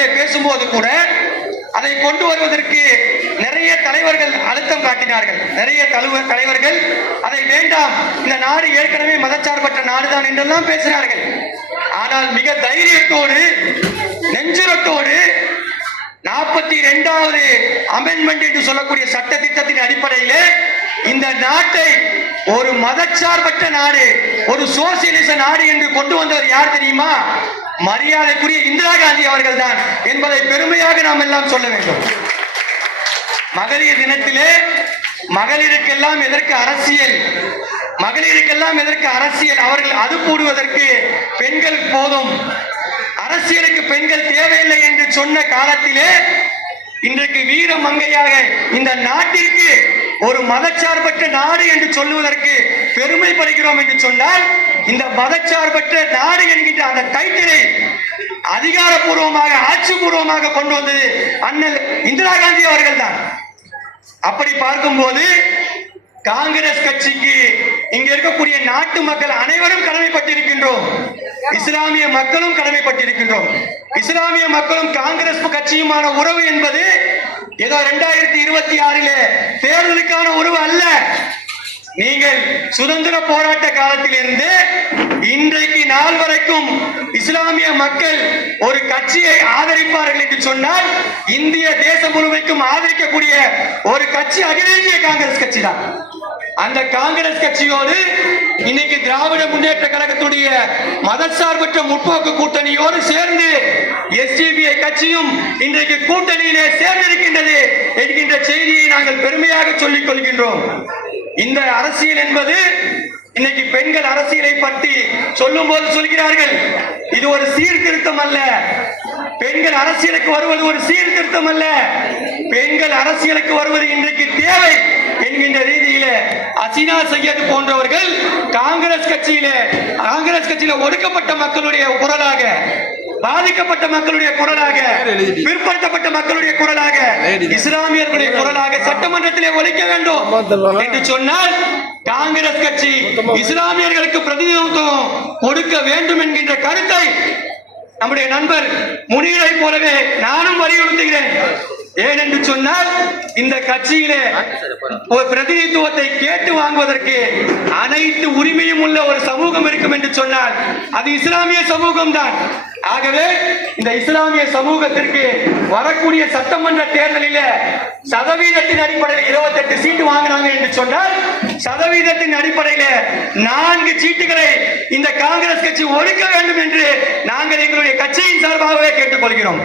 கூட்டத்திலே பேசும்போது கூட அதை கொண்டு வருவதற்கு நிறைய தலைவர்கள் அழுத்தம் காட்டினார்கள். நிறைய தலைவர்கள் அதை வேண்டாம், இந்த நாடு ஏற்கனவே மதச்சார்பற்ற நாடுதான் என்றெல்லாம் பேசினார்கள். ஆனால் மிக தைரியத்தோடு நெஞ்சுரத்தோடு 42வது அமெண்ட்மெண்ட் என்று சொல்லக்கூடிய சட்ட திட்டத்தின் அடிப்படையிலே இந்த நாட்டை ஒரு மதச்சார்பற்ற நாடு, ஒரு சோசியலிச நாடு என்று கொண்டு வந்தவர் யார் தெரியுமா? மரியாதைக்குரிய இந்திரா காந்தி அவர்கள் தான் என்பதை பெருமையாக நாம் எல்லாம் சொல்ல வேண்டும். மகளிர் தினத்திலே மகளிருக்கெல்லாம் எதற்கு அரசியல், மகளிருக்கெல்லாம் எதற்கு அரசியல், அவர்கள் அது போடுவதற்கு பெண்கள் போதும், அரசியலுக்கு பெண்கள் தேவையில்லை என்று சொன்ன காலத்திலே இன்றைக்கு வீர மங்கையாக இந்த நாட்டிற்கு ஒரு மதச்சார்பற்ற நாடு என்று சொல்லுவதற்கு பெருமைப்படுகிறோம் என்று சொன்னால், இந்த மதச்சார்பற்ற நாடு என்கின்ற அந்த டைட்டிலை அதிகாரப்பூர்வமாக ஆட்சிபூர்வமாக கொண்டு வந்தது அண்ணல் இந்திரா காந்தி அவர்கள் தான். அப்படி பார்க்கும்போது காங்கிரஸ் கட்சிக்கு இங்க இருக்கக்கூடிய நாட்டு மக்கள் அனைவரும் கடமைப்பட்டிருக்கின்றோம். இஸ்லாமிய மக்களும் கடமைப்பட்டிருக்கின்றோம். இஸ்லாமிய மக்களும் காங்கிரஸ் கட்சியுமான உறவு என்பது ஏதோ 2026 தேர்தலுக்கான உறவு அல்ல. நீங்கள் சுதந்திர போராட்ட காலத்திலிருந்து இன்றைக்கு நாள் வரைக்கும் இஸ்லாமிய மக்கள் ஒரு கட்சியை ஆதரிப்பார்கள் என்று சொன்னால், இந்திய தேசம் முழுமைக்கும் ஆதரிக்கக்கூடிய ஒரு கட்சி அகில இந்திய காங்கிரஸ் கட்சி தான். அந்த காங்கிரஸ் கட்சியோடு இன்னைக்கு திராவிட முன்னேற்ற கழகத்துடைய மதசார்பற்ற முற்போக்கு கூட்டணியோடு சேர்ந்து எஸ்டிபிஐ கட்சியும் இன்றைக்கு கூட்டணியிலே சேர்ந்திருக்கின்றது என்கின்ற செய்தியை நாங்கள் பெருமையாக சொல்லிக் கொள்கின்றோம். இந்த அரசியல் என்பது இன்னைக்கு பெண்கள் அரசியலை பற்றி சொல்லும் போது சொல்கிறார்கள், இது ஒரு சீர்திருத்தம் அல்ல, பெண்கள் அரசியலுக்கு வருவது ஒரு சீர்திருத்தம் அல்ல, பெண்கள் அரசியலுக்கு வருவது இன்றைக்கு தேவை என்கின்ற ரீதியில அசினா சையத் போன்றவர்கள் காங்கிரஸ் கட்சியில ஒடுக்கப்பட்ட மக்களுடைய குரலாக, பாதிக்கப்பட்ட மக்களுடைய குரலாக, பிற்படுத்தப்பட்ட மக்களுடைய குரலாக, இஸ்லாமியர்களுடைய குரலாக சட்டமன்றத்திலே ஒலிக்க வேண்டும் என்று சொன்னால், காங்கிரஸ் கட்சி இஸ்லாமியர்களுக்கு பிரதிநிதித்துவம் கொடுக்க வேண்டும் என்கின்ற கருத்தை நம்முடைய நண்பர் முனீரை போலவே நானும் வலியுறுத்துகிறேன். ஏனென்று சொன்னால், இந்த கட்சியிலே ஒரு பிரதிநிதித்துவத்தை கேட்டு வாங்குவதற்கு அனைத்து உரிமையும் உள்ள ஒரு சமூகம் இருக்கும் என்று சொன்னால் அது இஸ்லாமிய சமூகம் தான். ஆகவே இந்த இஸ்லாமிய சமூகத்திற்கு வரக்கூடிய சட்டமன்ற தேர்தலில் சதவீதத்தின் அடிப்படையில் 28 சீட்டு வாங்கினாங்க என்று சொன்னால், சதவீதத்தின் அடிப்படையில் 4 சீட்டுகளை இந்த காங்கிரஸ் கட்சி ஒதுக்க வேண்டும் என்று நாங்கள் எங்களுடைய கட்சியின் சார்பாகவே கேட்டுக்கொள்கிறோம்.